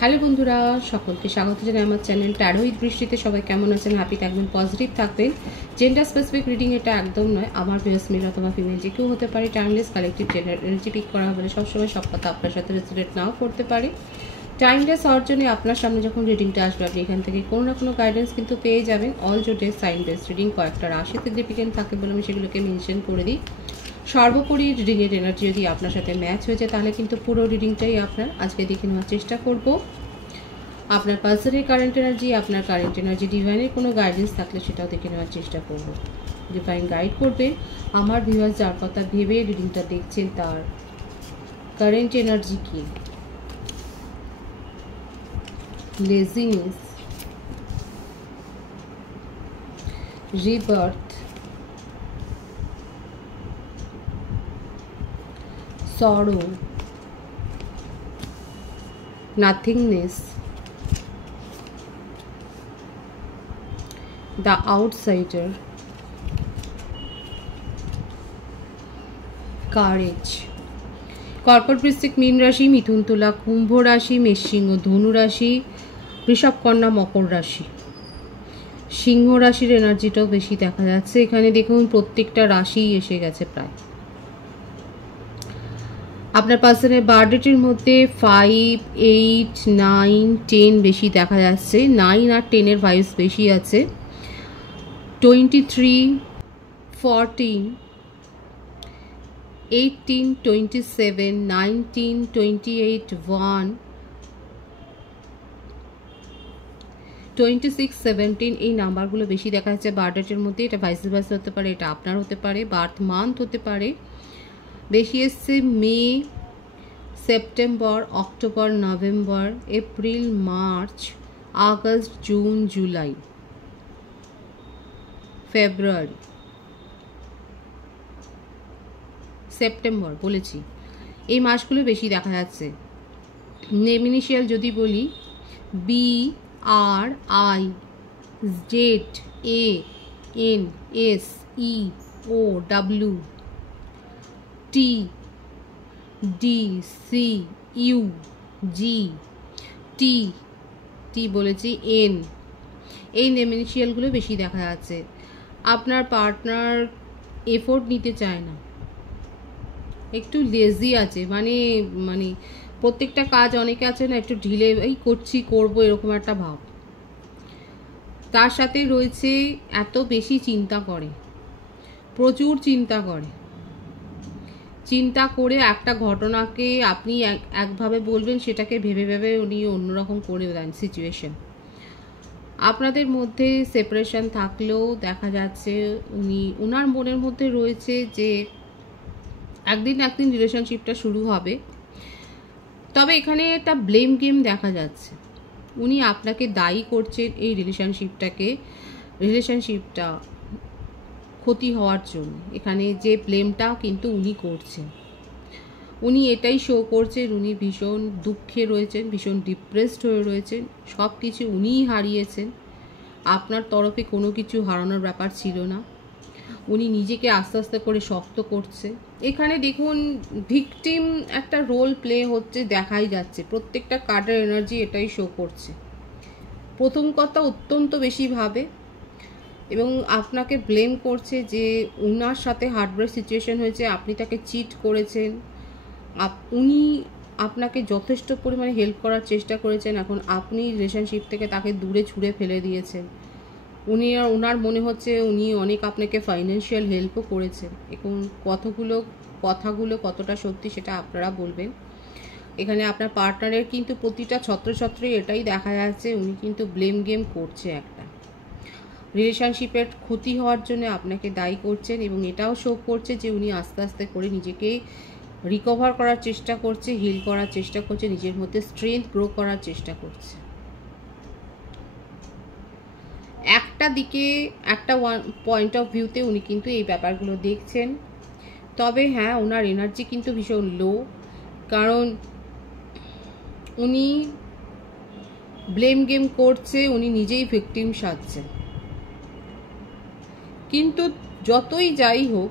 Hello বন্ধুরা, সকলকে স্বাগত জানাই আমার চ্যানেল ট্যারো উইথ বৃষ্টিতে। সবাই কেমন আছেন? হ্যাপি থাকবেন, পজিটিভ থাকবেন। জেন্ডার স্পেসিফিক রিডিং এটা একদম নয়। আমার ভিউয়ার্স মেল অথবা ফিমেল যে কেউ হতে পারে। Timeless collective gender energy pick করা হবে। সবসময় সব কথা আপনার সাথে রেসোনেট নাও করতে পারে। টাইমলেস হওয়ার জন্য আপনার সামনে যখন রিডিংটা আসবে, আপনি এখান থেকে কোনো না কোনো গাইডেন্স কিন্তু পেয়ে যাবেন। অল জোটের সাইন বেস রিডিং কয়েকটা রাশি সিগনিফিকেন্ট থাকে বলে আমি সেগুলোকে মেনশন করে দিই। সর্বোপরি রিডিংয়ের এনার্জি যদি আপনার সাথে ম্যাচ হয়ে যায় তাহলে কিন্তু পুরো রিডিংটাই আপনার। আজকে দেখে নেওয়ার চেষ্টা করব আপনার পার্সনের কারেন্ট এনার্জি, ডিভাইনের কোনো গাইডেন্স থাকলে সেটাও দেখে নেওয়ার চেষ্টা করব। ডিভাইন গাইড করবে আমার ভিউয়ার্স যার কথা ভেবে রিডিংটা দেখছেন তার কারেন্ট এনার্জি কি। Laziness, rebirth, sorrow, nothingness, the outsider, courage। কর্কট, বৃশ্চিক, মীন রাশি, মিথুন, তুলা, কুম্ভ রাশি, মেষ, সিংহ, ধনু রাশি, বৃষভ, কন্যা, মকর রাশি। সিংহ রাশির এনার্জিটাও বেশি দেখা যাচ্ছে এখানে। দেখুন প্রত্যেকটা রাশি এসে গেছে প্রায়। আপনার পার্সনের বার্থডেটের মধ্যে 5, 8, 9, 10 বেশি দেখা যাচ্ছে। 9 আর 10-এর ভাইবস বেশি আছে। 23, 14, 18, 27, 19, 28, 1, 26, 17 এই নাম্বারগুলো বেশি দেখা যাচ্ছে বার্থডেটের মধ্যে। এটা ভাইস ভার্সা হতে পারে, এটা আপনার হতে পারে, বার্থ মান্থ হতে পারে। বেশি এসছে May, September, October, November, April, March, August, June, July, February, September বলেছি, এই মাসগুলো বেশি দেখা যাচ্ছে। নেম ইনিশিয়াল যদি বলি, B, R, I, Z, A, N, S, E, O, W, T, D, C, U, G, T, T বলেছি, এন, এই name ইনিশিয়ালগুলো বেশি দেখা যাচ্ছে। আপনার পার্টনার এফোর্ট নিতে চায় না, একটু লেজি আছে, মানে প্রত্যেকটা কাজ অনেকে আছে না একটু ঢিলে এই করবো এরকম একটা ভাব। তার সাথে রয়েছে এত বেশি চিন্তা করে, প্রচুর চিন্তা করে একটা ঘটনাকে আপনি একভাবে বলবেন, সেটাকে ভেবে ভেবে উনি অন্যরকম করে দেন সিচুয়েশন। আপনাদের মধ্যে সেপারেশন থাকলেও দেখা যাচ্ছে ওনার মনের মধ্যে রয়েছে যে একদিন রিলেশনশিপটা শুরু হবে। তবে এখানে একটা ব্লেম গেম দেখা যাচ্ছে। উনি আপনাকে দায়ী করছেন এই রিলেশনশিপটা ক্ষতি হওয়ার জন্য। এখানে যে ব্লেমটা কিন্তু উনি করছেন, উনি এটাই শো করছেন উনি ভীষণ দুঃখে রয়েছেন, ভীষণ ডিপ্রেসড হয়ে রয়েছেন। সব কিছু উনিই হারিয়েছেন, আপনার তরফে কোনো কিছু হারানোর ব্যাপার ছিল না। উনি নিজেকে আস্তে আস্তে করে শক্ত করছে। এখানে দেখুন ভিকটিম একটা রোল প্লে হচ্ছে, দেখাই যাচ্ছে প্রত্যেকটা কার্ডের এনার্জি এটাই শো করছে। প্রথম কথা অত্যন্ত বেশি ভাবে এবং আপনাকে ব্লেম করছে যে উনার সাথে হার্টব্রেক সিচুয়েশন হয়েছে, আপনি তাকে চিট করেছেন, উনি আপনাকে যথেষ্ট পরিমাণে হেল্প করার চেষ্টা করেছেন, এখন আপনি রিলেশনশিপ থেকে তাকে দূরে ছুঁড়ে ফেলে দিয়েছেন। ওনার মনে হচ্ছে উনি অনেক আপনাকে ফাইন্যান্সিয়াল হেল্পও করেছেন। এখন কথাগুলো কতটা সত্যি সেটা আপনারা বলবেন। এখানে আপনার পার্টনারের কিন্তু প্রতিটা ছত্রছত্রই এটাই দেখা যাচ্ছে, উনি কিন্তু ব্লেম গেম করছে, একটা রিলেশনশিপের ক্ষতি হওয়ার জন্য আপনাকে দায়ী করছেন। এবং এটাও শো করছে যে উনি আস্তে আস্তে করে নিজেকে রিকভার করার চেষ্টা করছে, হিল করার চেষ্টা করছে, নিজের মধ্যে স্ট্রেংথ গ্রো করার চেষ্টা করছে। একটা দিকে একটা পয়েন্ট অফ ভিউতে উনি কিন্তু এই ব্যাপারগুলো দেখছেন। তবে হ্যাঁ, ওনার এনার্জি কিন্তু ভীষণ লো, কারণ উনি ব্লেম গেম করছে, উনি নিজেই ভিকটিম সাজছে। কিন্তু যতই যাই হোক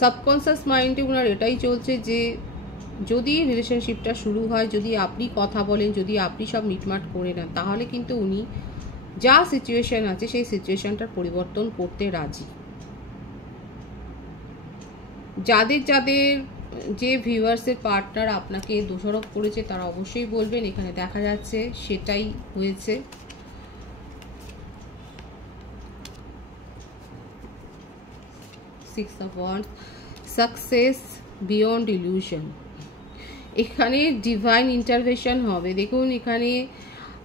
সাবকনসিয়াস মাইন্ডে ওনার এটাই চলছে যে যদি রিলেশনশিপটা শুরু হয়, যদি আপনি কথা বলেন, যদি আপনি সব মিটমাট করে নেন, তাহলে কিন্তু উনি যা সিচুয়েশন আছে সেই সিচুয়েশনটার পরিবর্তন করতে রাজি। যাদের যাদের যে ভিউয়ার্সের পার্টনার আপনাকে দোষারোপ করেছে তারা অবশ্যই বলবেন, এখানে দেখা যাচ্ছে সেটাই হয়েছে। Six of wands, success beyond illusion. এখানে ডিভাইন ইন্টারভেনশন হবে। দেখুন এখানে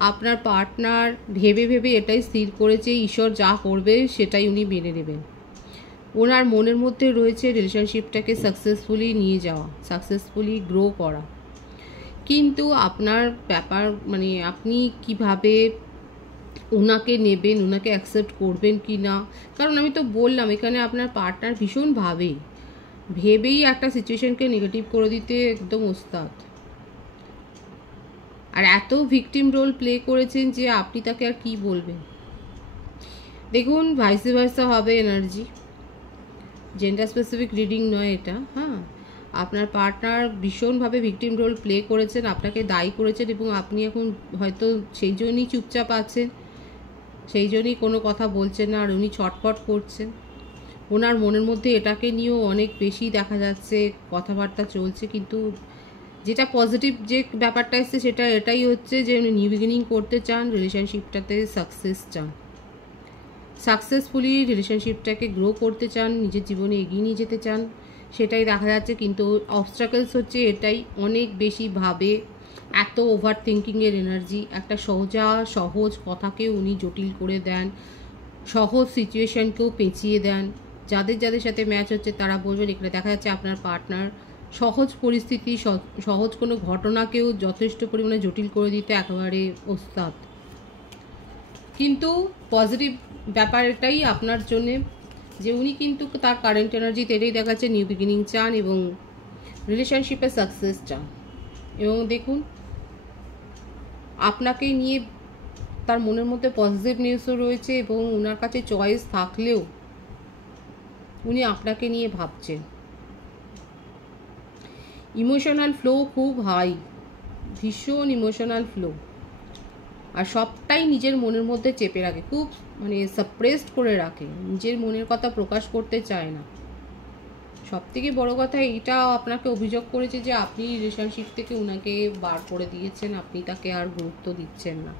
আপনার পার্টনার ভেবে ভেবে এটাই স্থির করেছে ঈশ্বর যা করবে সেটাই উনি মেনে নেবেন। ওনার মনের মধ্যে রয়েছে রিলেশনশিপটাকে সাকসেসফুলি নিয়ে যাওয়া, সাকসেসফুলি গ্রো করা। কিন্তু আপনার ব্যাপার মানে আপনি কিভাবে ওনাকে নেবেন, ওনাকে অ্যাকসেপ্ট করবেন কি না, কারণ আমি তো বললাম এখানে আপনার পার্টনার ভীষণ ভেবেই একটা সিচুয়েশনকে নেগেটিভ করে দিতে একদম ওস্তাদ। আর এত ভিকটিম রোল প্লে করেছেন যে আপনি তাকে আর কি বলবেন। দেখুন ভাইস ভার্সা হবে এনার্জি, জেন্ডার স্পেসিফিক রিডিং নয় এটা। হ্যাঁ, আপনার পার্টনার ভীষণভাবে ভিকটিম রোল প্লে করেছেন, আপনাকে দায়ী করেছেন এবং আপনি এখন হয়তো সেই জন্যই চুপচাপ আছেন, সেই জন্যই কোনো কথা বলছেন না, আর উনি ছটফট করছেন। ওনার মনের মধ্যে এটাকে নিয়েও অনেক বেশি দেখা যাচ্ছে কথাবার্তা চলছে, কিন্তু যেটা পজিটিভ যে ব্যাপারটা এসছে সেটা এটাই হচ্ছে যে উনি নিউ বিগিনিং করতে চান, রিলেশনশিপটাতে সাকসেস চান, সাকসেসফুলি রিলেশনশিপটাকে গ্রো করতে চান, নিজের জীবনে এগিয়ে নিয়ে যেতে চান, সেটাই দেখা যাচ্ছে। কিন্তু অবস্ট্রাকলস হচ্ছে এটাই, অনেক বেশি ভাবে, এত ওভার থিঙ্কিংয়ের এনার্জি। একটা সহজ কথাকে উনি জটিল করে দেন, সহজ সিচুয়েশনকেও পেঁচিয়ে দেন। যাদের যাদের সাথে ম্যাচ হচ্ছে তারা বলবেন এখানে দেখা যাচ্ছে আপনার পার্টনার সহজ পরিস্থিতি, সহজ কোনো ঘটনাকেও যথেষ্ট পরিমাণে জটিল করে দিতে একেবারে ওস্তাদ। কিন্তু পজিটিভ ব্যাপার এটাই আপনার জন্যে যে উনি কিন্তু তার কারেন্ট এনার্জিতে এটাই দেখাচ্ছে নিউ বিগিনিং চান এবং রিলেশনশিপে সাকসেস চান। এবং দেখুন আপনাকে নিয়ে তার মনের মধ্যে পজিটিভ নিউজও রয়েছে এবং ওনার কাছে চয়েস থাকলেও উনি আপনাকে নিয়ে ভাবছেন। ইমোশনাল ফ্লো খুব হাই, ভীষণ ইমোশনাল ফ্লো, আর সবটাই নিজের মনের মধ্যে চেপে রাখে, খুব মানে সাপ্রেসড করে রাখে, নিজের মনের কথা প্রকাশ করতে চায় না। সব থেকে বড়ো কথা এইটা আপনাকে অভিযোগ করেছে যে আপনি রিলেশনশিপ থেকে ওনাকে বার করে দিয়েছেন, আপনি তাকে আর গুরুত্ব দিচ্ছেন না।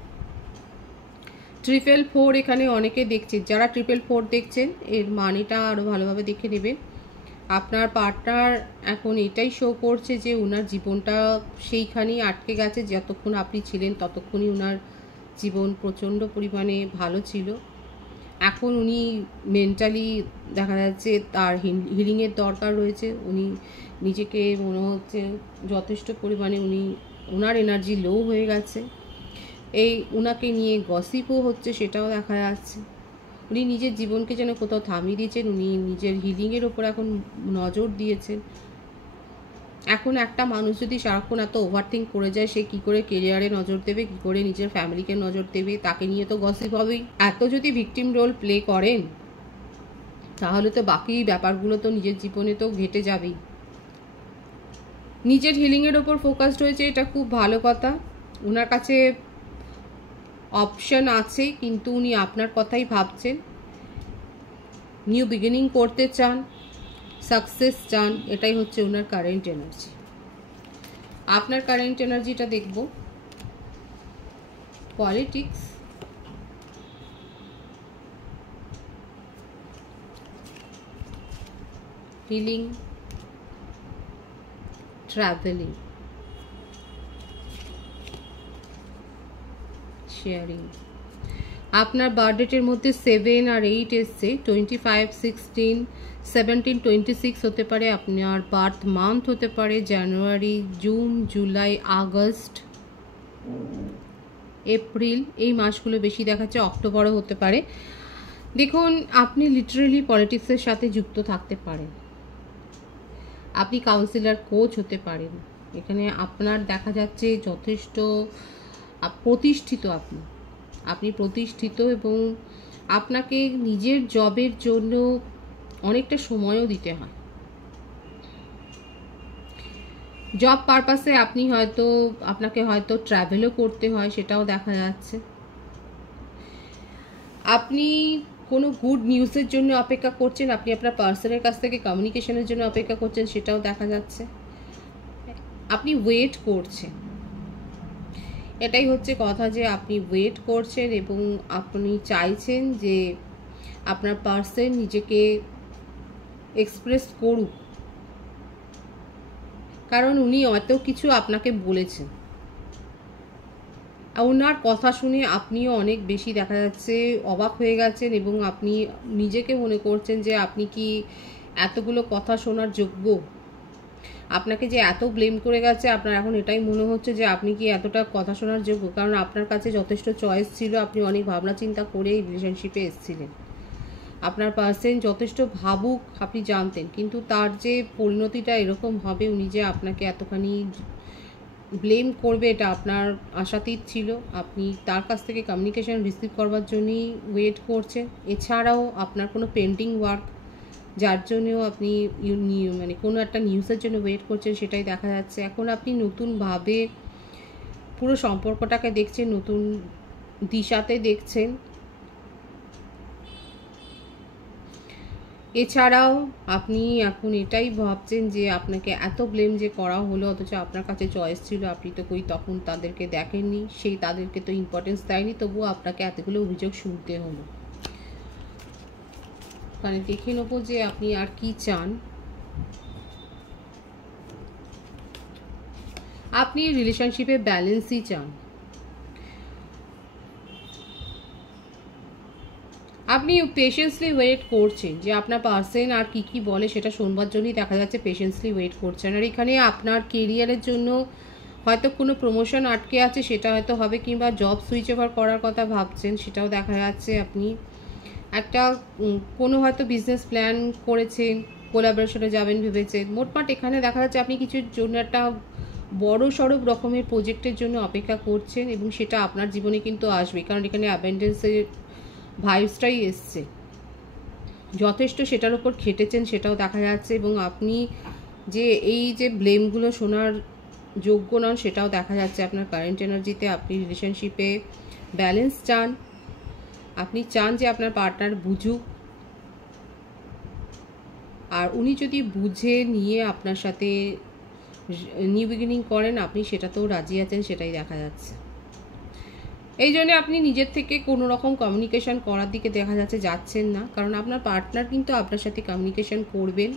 444 এখানে অনেকে দেখছে, যারা 444 দেখছেন এর মানেটা আরও ভালোভাবে দেখে নেবেন। আপনার পার্টনার এখন এটাই শো করছে যে ওনার জীবনটা সেইখানেই আটকে গেছে, যতক্ষণ আপনি ছিলেন ততক্ষণই ওনার জীবন প্রচণ্ড পরিমাণে ভালো ছিল। এখন উনি মেন্টালি দেখা যাচ্ছে তার হিলিংয়ের দরকার রয়েছে, উনি নিজেকে মনে হচ্ছে যথেষ্ট পরিমাণে ওনার এনার্জি লো হয়ে গেছে। এই ওনাকে নিয়ে গসিপও হচ্ছে, সেটাও দেখা যাচ্ছে। উনি নিজের জীবনকে যেন কোথাও থামিয়ে দিয়েছেন, উনি নিজের হিলিংয়ের ওপর এখন নজর দিয়েছেন। এখন একটা মানুষ যদি সারাক্ষণ এত ওভারথিঙ্ক করে যায়, সে কী করে কেরিয়ারে নজর দেবে, কী করে নিজের ফ্যামিলিকে নজর দেবে, তাকে নিয়ে তো গসিপ হবেই। এত যদি ভিকটিম রোল প্লে করেন তাহলে তো বাকি ব্যাপারগুলো তো নিজের জীবনে তো ঘেটে যাবেই। নিজের হিলিংয়ের ওপর ফোকাসড হয়েছে, এটা খুব ভালো কথা। ওনার কাছে অপশন আছে, কিন্তু উনি আপনার কথাই ভাবছেন, নিউ বিগিনিং করতে চান, সাকসেস চান, এটাই হচ্ছে ওনার কারেন্ট এনার্জি। আপনার কারেন্ট এনার্জিটা দেখব। Politics, healing, travelling, sharing. আপনার বার্থডেটের মধ্যে 7 আর 8 এসছে, 25, 16, 17, 26 হতে পারে। আপনার বার্থ মান্থ হতে পারে জানুয়ারি, জুন, জুলাই, আগস্ট, এপ্রিল, এই মাসগুলো বেশি দেখাচ্ছে, অক্টোবরও হতে পারে। দেখুন আপনি লিটারেলি পলিটিক্সের সাথে যুক্ত থাকতে পারেন, আপনি কাউন্সিলর, কোচ হতে পারেন। এখানে আপনার দেখা যাচ্ছে যথেষ্ট প্রতিষ্ঠিত, আপনি প্রতিষ্ঠিত এবং আপনাকে নিজের জবের জন্য অনেকটা সময়ও দিতে হয়। জব পারপাসে আপনি হয়তো আপনাকে হয়তো ট্রাভেলও করতে হয়, সেটাও দেখা যাচ্ছে। আপনি কোনো গুড নিউজের জন্য অপেক্ষা করছেন, আপনি আপনার পার্সনের কাছ থেকে কমিউনিকেশনের জন্য অপেক্ষা করছেন, সেটাও দেখা যাচ্ছে। আপনি ওয়েট করছেন, এটাই হচ্ছে কথা, যে আপনি ওয়েট করছেন এবং আপনি চাইছেন যে আপনার পার্সন নিজেকে এক্সপ্রেস করুক, কারণ উনি অত কিছু আপনাকে বলেছেন। ওনার কথা শুনে আপনিও অনেক বেশি দেখা যাচ্ছে অবাক হয়ে গেছেন এবং আপনি নিজেকে মনে করছেন যে আপনি কি এতগুলো কথা শোনার যোগ্য। আপনাকে যে এত ব্লেম করে গেছে, আপনার এখন এটাই মনে হচ্ছে যে আপনি কি এতটা কথা শোনার যোগ্য, কারণ আপনার কাছে যথেষ্ট চয়েস ছিল, আপনি অনেক ভাবনা চিন্তা করে এই রিলেশনশিপে এসেছিলেন। আপনার পার্সন যথেষ্ট ভাবুক আপনি জানতেন, কিন্তু তার যে পরিণতিটা এরকম হবে, উনি যে আপনাকে এতখানি ব্লেম করবে, এটা আপনার আশাতীত ছিল। আপনি তার কাছ থেকে কমিউনিকেশন রিসিভ করবার জন্যই ওয়েট করছেন। এছাড়াও আপনার কোনো পেন্ডিং ওয়ার্ক, যার জন্যও আপনি মানে কোনো একটা নিউজের জন্য ওয়েট করছেন, সেটাই দেখা যাচ্ছে। এখন আপনি নতুনভাবে পুরো সম্পর্কটাকে দেখছেন, নতুন দিশাতে দেখছেন। এছাড়াও আপনি এখন এটাই ভাবছেন যে আপনাকে এত ব্লেম যে করা হলো, অথচ আপনার কাছে চয়েস ছিল, আপনি তো তখন তাদেরকে দেখেননি, সেই তাদেরকে তো ইম্পর্টেন্স দেয়নি, তবুও আপনাকে এতগুলো অভিযোগ শুনতে হলো। মানে দেখে নেবো যে আপনি আর কি চান। আপনি রিলেশনশিপে ব্যালেন্সই চান। আপনি পেশেন্সলি ওয়েট করছেন যে আপনার পার্সন আর কি কি বলে সেটা শুনবার জন্যই দেখা যাচ্ছে পেশেন্সলি ওয়েট করছেন। আর এখানে আপনার কেরিয়ারের জন্য হয়তো কোনো প্রমোশন আটকে আছে, সেটা হয়তো হবে, কিংবা জব সুইচ ওভার করার কথা ভাবছেন, সেটাও দেখা যাচ্ছে। আপনি একটা কোনো হয়তো বিজনেস প্ল্যান করেছেন, কোলাবোরেশনে যাবেন ভেবেছেন। মোটমাট এখানে দেখা যাচ্ছে আপনি কিছুর জন্য একটা বড় সড়ক রকমের প্রজেক্টের জন্য অপেক্ষা করছেন এবং সেটা আপনার জীবনে কিন্তু আসবে, কারণ এখানে অ্যাবেন্ডেন্সের ভাইবসটাই এসছে। যথেষ্ট সেটার উপর খেটেছেন, সেটাও দেখা যাচ্ছে। এবং আপনি যে এই যে ব্লেমগুলো শোনার যোগ্য নন, সেটাও দেখা যাচ্ছে আপনার কারেন্ট এনার্জিতে। আপনি রিলেশনশিপে ব্যালেন্স চান, আপনি চান যে আপনার পার্টনার বুঝুক, আর উনি যদি বুঝে নিয়ে আপনার সাথে নিউ বিগিনিং করেন, আপনি সেটাতেও রাজি আছেন, সেটাই দেখা যাচ্ছে। এই জন্য আপনি নিজের থেকে কোনো রকম কমিউনিকেশন করার দিকে দেখা যাচ্ছে যাচ্ছেন না, কারণ আপনার পার্টনার কিন্তু আপনার সাথে কমিউনিকেশন করবেন,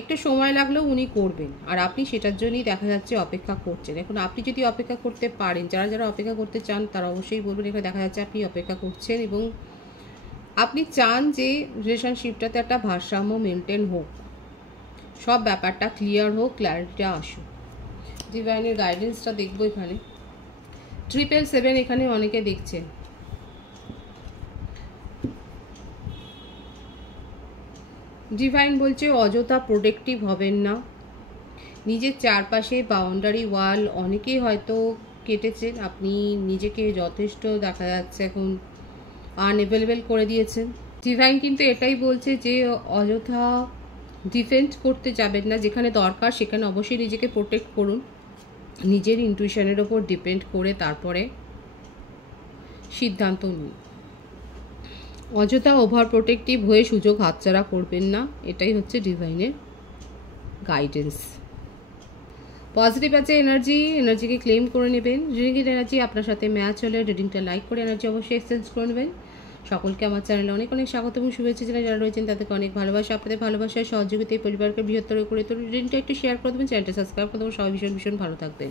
একটু সময় লাগলেও উনি করবেন, আর আপনি সেটার জন্যই দেখা যাচ্ছে অপেক্ষা করছেন। এখন আপনি যদি অপেক্ষা করতে পারেন, যারা যারা অপেক্ষা করতে চান তারা অবশ্যই বলবেন। এখানে দেখা যাচ্ছে আপনি অপেক্ষা করছেন এবং আপনি চান যে রিলেশনশিপটাতে একটা ভারসাম্য মেনটেন হোক, সব ব্যাপারটা ক্লিয়ার হোক, ক্ল্যারিটিটা আসুক। ডিভাইনের গাইডেন্সটা দেখবো এখানে। 777 এখানে অনেকে দেখছেন। ডিভাইন বলছে অযথা প্রোটেক্টিভ হবেন না, নিজের চারপাশে বাউন্ডারি ওয়াল অনেকেই হয়তো কেটেছেন, আপনি নিজেকে যথেষ্ট দেখা যাচ্ছে এখন আনএভেলেবেল করে দিয়েছেন। ডিভাইন কিন্তু এটাই বলছে যে অযথা ডিফেন্ড করতে যাবেন না, যেখানে দরকার সেখানে অবশ্যই নিজেকে প্রোটেক্ট করুন, নিজের ইনটুইশনের ওপর ডিপেন্ড করে তারপরে সিদ্ধান্ত নিন। অযথা ওভার প্রোটেক্টিভ হয়ে সুযোগ হাতছাড়া করবেন না, এটাই হচ্ছে ডিভাইনের গাইডেন্স। পজিটিভ আছে এনার্জিকে ক্লেম করে নেবেন। রিডিংয়ের এনার্জি আপনার সাথে ম্যাচ হলে রিডিংটা লাইক করে এনার্জি অবশ্যই এক্সচেঞ্জ করে নেবেন। সকলকে আমার চ্যানেলে অনেক অনেক স্বাগত এবং শুভেচ্ছা জানাই। যারা রয়েছেন তাদেরকে অনেক ভালোবাসা, আপনাদের ভালোবাসায় সহযোগিতায় পরিবারকে বৃহত্তর করে তুলুন। রিডিংটা একটু শেয়ার করে দেবেন, চ্যানেলটা সাবস্ক্রাইব করে দেবেন। সবাই ভীষণ ভীষণ ভালো থাকবেন।